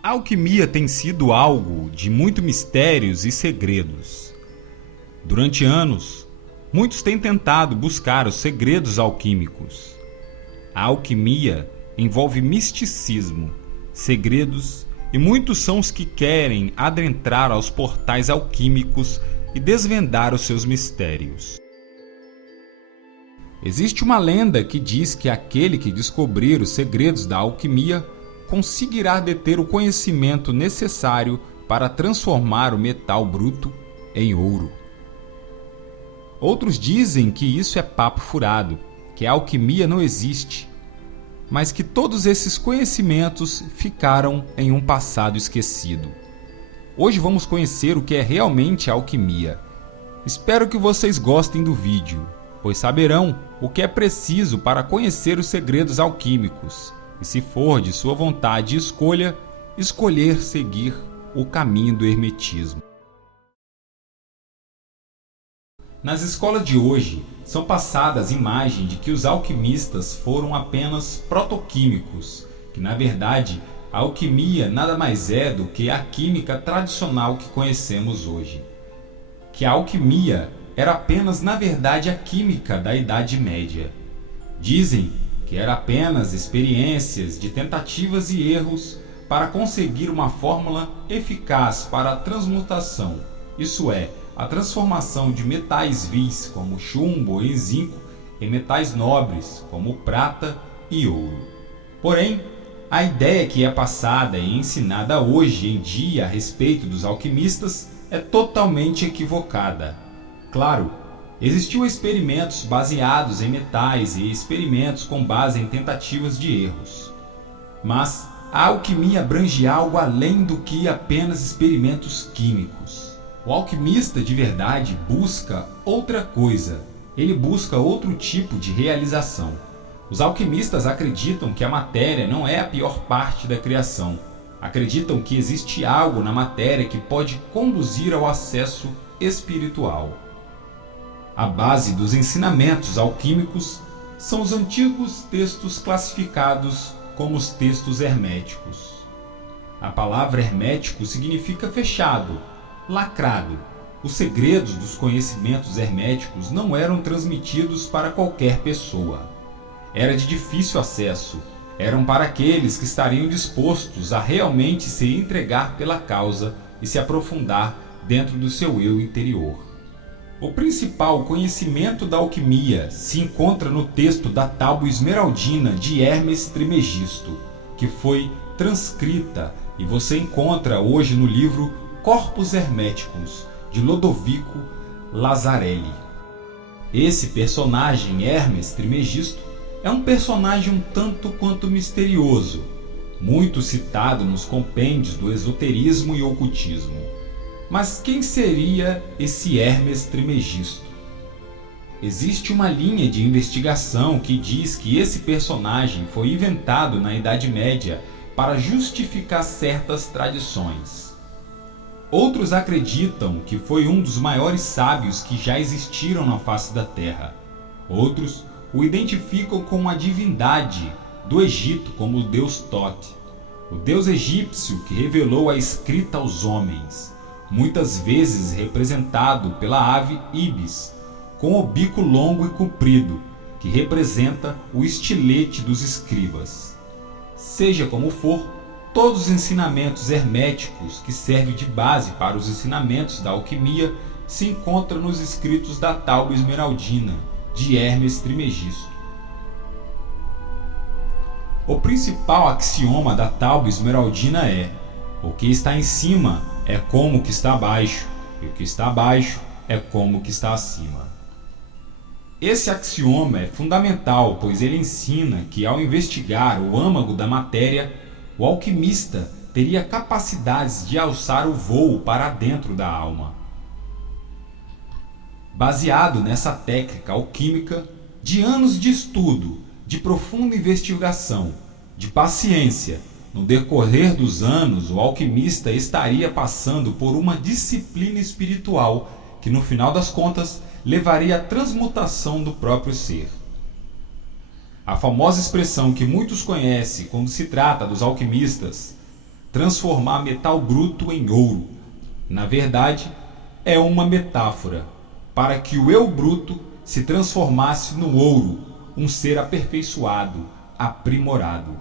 A alquimia tem sido algo de muito mistérios e segredos. Durante anos, muitos têm tentado buscar os segredos alquímicos. A alquimia envolve misticismo, segredos, e muitos são os que querem adentrar aos portais alquímicos e desvendar os seus mistérios. Existe uma lenda que diz que aquele que descobrir os segredos da alquimia conseguirá deter o conhecimento necessário para transformar o metal bruto em ouro. Outros dizem que isso é papo furado, que a alquimia não existe, mas que todos esses conhecimentos ficaram em um passado esquecido. Hoje vamos conhecer o que é realmente a alquimia. Espero que vocês gostem do vídeo, pois saberão o que é preciso para conhecer os segredos alquímicos e, se for de sua vontade e escolha, escolher seguir o caminho do hermetismo. Nas escolas de hoje, são passadas imagens de que os alquimistas foram apenas protoquímicos, que na verdade a alquimia nada mais é do que a química tradicional que conhecemos hoje. Que a alquimia era apenas na verdade a química da Idade Média. Dizem que era apenas experiências de tentativas e erros para conseguir uma fórmula eficaz para a transmutação, isso é, a transformação de metais vis como chumbo e zinco em metais nobres como prata e ouro. Porém, a ideia que é passada e ensinada hoje em dia a respeito dos alquimistas é totalmente equivocada. Claro, existiam experimentos baseados em metais e experimentos com base em tentativas de erros. Mas a alquimia abrange algo além do que apenas experimentos químicos. O alquimista de verdade busca outra coisa. Ele busca outro tipo de realização. Os alquimistas acreditam que a matéria não é a pior parte da criação. Acreditam que existe algo na matéria que pode conduzir ao acesso espiritual. A base dos ensinamentos alquímicos são os antigos textos classificados como os textos herméticos. A palavra hermético significa fechado, lacrado. Os segredos dos conhecimentos herméticos não eram transmitidos para qualquer pessoa. Era de difícil acesso. Eram para aqueles que estariam dispostos a realmente se entregar pela causa e se aprofundar dentro do seu eu interior. O principal conhecimento da alquimia se encontra no texto da Tábua Esmeraldina de Hermes Trismegisto, que foi transcrita e você encontra hoje no livro Corpus Hermeticus, de Lodovico Lazzarelli. Esse personagem, Hermes Trismegisto, é um personagem um tanto quanto misterioso, muito citado nos compêndios do esoterismo e ocultismo. Mas quem seria esse Hermes Trismegisto? Existe uma linha de investigação que diz que esse personagem foi inventado na Idade Média para justificar certas tradições. Outros acreditam que foi um dos maiores sábios que já existiram na face da Terra. Outros o identificam com a divindade do Egito como o deus Tote, o deus egípcio que revelou a escrita aos homens, muitas vezes representado pela ave Ibis, com o bico longo e comprido, que representa o estilete dos escribas. Seja como for, todos os ensinamentos herméticos que servem de base para os ensinamentos da alquimia se encontram nos escritos da Tábua Esmeraldina, de Hermes Trismegisto. O principal axioma da Tábua Esmeraldina é: o que está em cima é como o que está abaixo, e o que está abaixo é como o que está acima. Esse axioma é fundamental, pois ele ensina que, ao investigar o âmago da matéria, o alquimista teria capacidades de alçar o voo para dentro da alma. Baseado nessa técnica alquímica, de anos de estudo, de profunda investigação, de paciência, no decorrer dos anos o alquimista estaria passando por uma disciplina espiritual que, no final das contas, levaria à transmutação do próprio ser. A famosa expressão que muitos conhecem quando se trata dos alquimistas, transformar metal bruto em ouro. Na verdade, é uma metáfora para que o eu bruto se transformasse no ouro, um ser aperfeiçoado, aprimorado.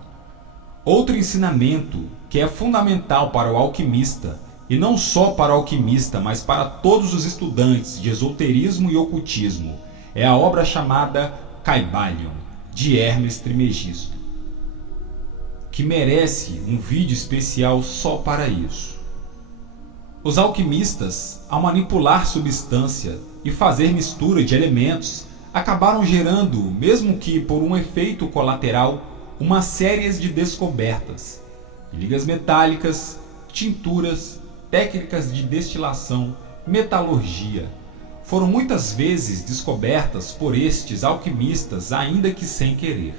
Outro ensinamento que é fundamental para o alquimista, e não só para o alquimista, mas para todos os estudantes de esoterismo e ocultismo, é a obra chamada Kybalion, de Hermes Trismegisto, que merece um vídeo especial só para isso. Os alquimistas, ao manipular substância e fazer mistura de elementos, acabaram gerando, mesmo que por um efeito colateral, uma série de descobertas: ligas metálicas, tinturas, técnicas de destilação, metalurgia. Foram muitas vezes descobertas por estes alquimistas, ainda que sem querer.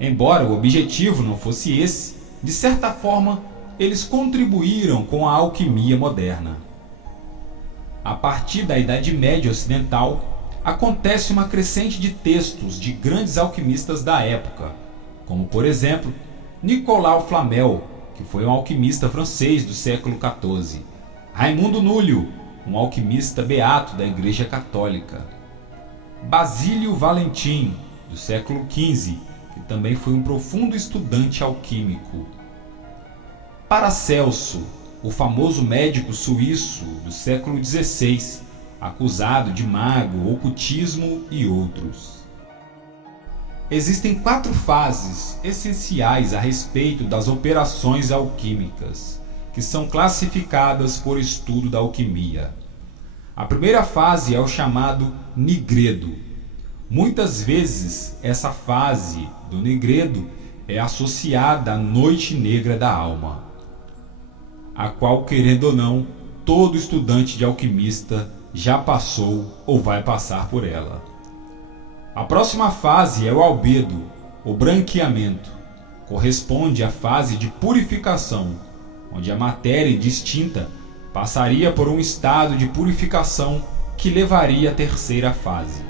Embora o objetivo não fosse esse, de certa forma, eles contribuíram com a alquimia moderna. A partir da Idade Média Ocidental, acontece uma crescente de textos de grandes alquimistas da época, como, por exemplo, Nicolau Flamel, que foi um alquimista francês do século XIV, Raimundo Núlio, um alquimista beato da Igreja Católica, Basílio Valentim, do século XV, que também foi um profundo estudante alquímico, Paracelso, o famoso médico suíço do século XVI, acusado de mago, ocultismo e outros. Existem 4 fases essenciais a respeito das operações alquímicas, que são classificadas por estudo da alquimia. A primeira fase é o chamado nigredo. Muitas vezes essa fase do nigredo é associada à noite negra da alma, a qual, querendo ou não, todo estudante de alquimista já passou ou vai passar por ela. A próxima fase é o albedo, o branqueamento. Corresponde à fase de purificação, onde a matéria indistinta passaria por um estado de purificação que levaria à terceira fase.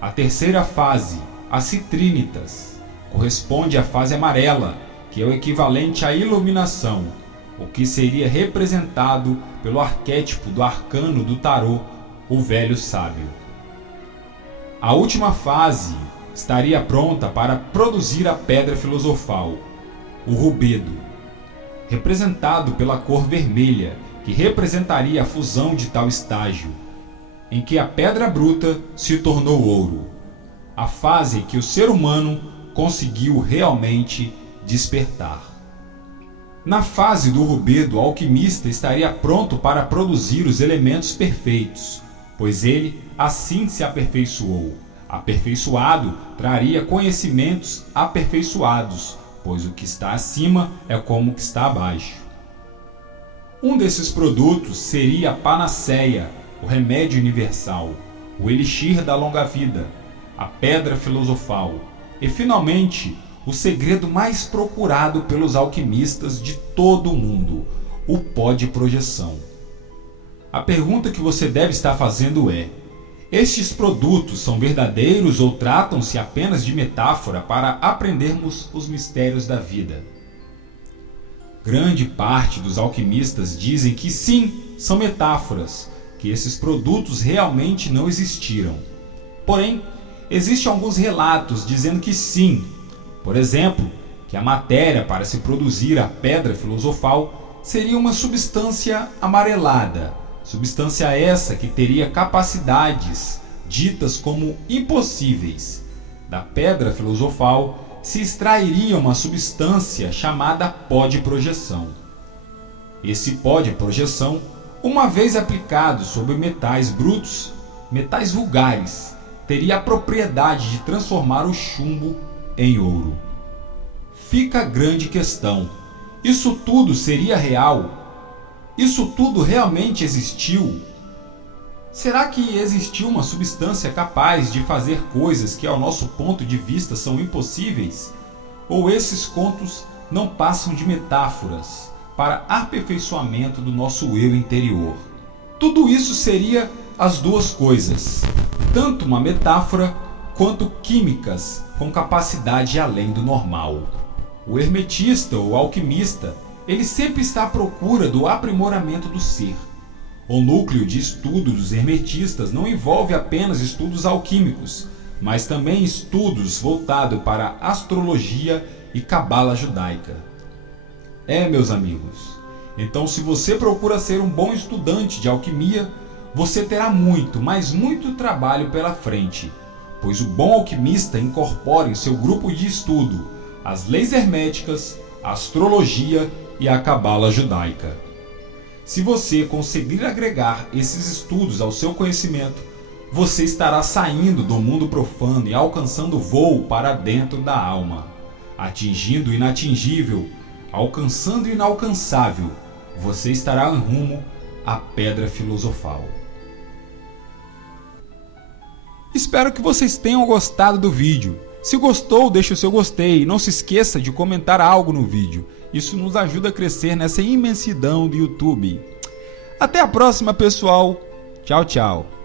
A terceira fase, as citrinitas, corresponde à fase amarela, que é o equivalente à iluminação, o que seria representado pelo arquétipo do arcano do tarô, o velho sábio. A última fase estaria pronta para produzir a pedra filosofal, o rubedo, representado pela cor vermelha, que representaria a fusão de tal estágio, em que a pedra bruta se tornou ouro, a fase em que o ser humano conseguiu realmente despertar. Na fase do rubedo, o alquimista estaria pronto para produzir os elementos perfeitos, pois ele assim se aperfeiçoou. Aperfeiçoado traria conhecimentos aperfeiçoados, pois o que está acima é como o que está abaixo. Um desses produtos seria a panaceia, o remédio universal, o elixir da longa vida, a pedra filosofal e, finalmente, o segredo mais procurado pelos alquimistas de todo o mundo, o pó de projeção. A pergunta que você deve estar fazendo é: estes produtos são verdadeiros ou tratam-se apenas de metáfora para aprendermos os mistérios da vida? Grande parte dos alquimistas dizem que sim, são metáforas, que esses produtos realmente não existiram. Porém, existem alguns relatos dizendo que sim. Por exemplo, que a matéria para se produzir a pedra filosofal seria uma substância amarelada, substância essa que teria capacidades ditas como impossíveis. Da pedra filosofal se extrairia uma substância chamada pó de projeção. Esse pó de projeção, uma vez aplicado sobre metais brutos, metais vulgares, teria a propriedade de transformar o chumbo em ouro. Fica a grande questão: isso tudo seria real? Isso tudo realmente existiu? Será que existiu uma substância capaz de fazer coisas que, ao nosso ponto de vista, são impossíveis? Ou esses contos não passam de metáforas para aperfeiçoamento do nosso eu interior? Tudo isso seria as duas coisas, tanto uma metáfora quanto químicas com capacidade além do normal. O hermetista ou alquimista, ele sempre está à procura do aprimoramento do ser. O núcleo de estudo dos hermetistas não envolve apenas estudos alquímicos, mas também estudos voltados para astrologia e cabala judaica. Meus amigos, então se você procura ser um bom estudante de alquimia, você terá muito, mas muito trabalho pela frente, pois o bom alquimista incorpora em seu grupo de estudo as leis herméticas, a astrologia e a cabala judaica. Se você conseguir agregar esses estudos ao seu conhecimento, você estará saindo do mundo profano e alcançando voo para dentro da alma, atingindo o inatingível, alcançando o inalcançável. Você estará em rumo à pedra filosofal. Espero que vocês tenham gostado do vídeo. Se gostou, deixe o seu gostei e não se esqueça de comentar algo no vídeo. Isso nos ajuda a crescer nessa imensidão do YouTube. Até a próxima, pessoal. Tchau, tchau.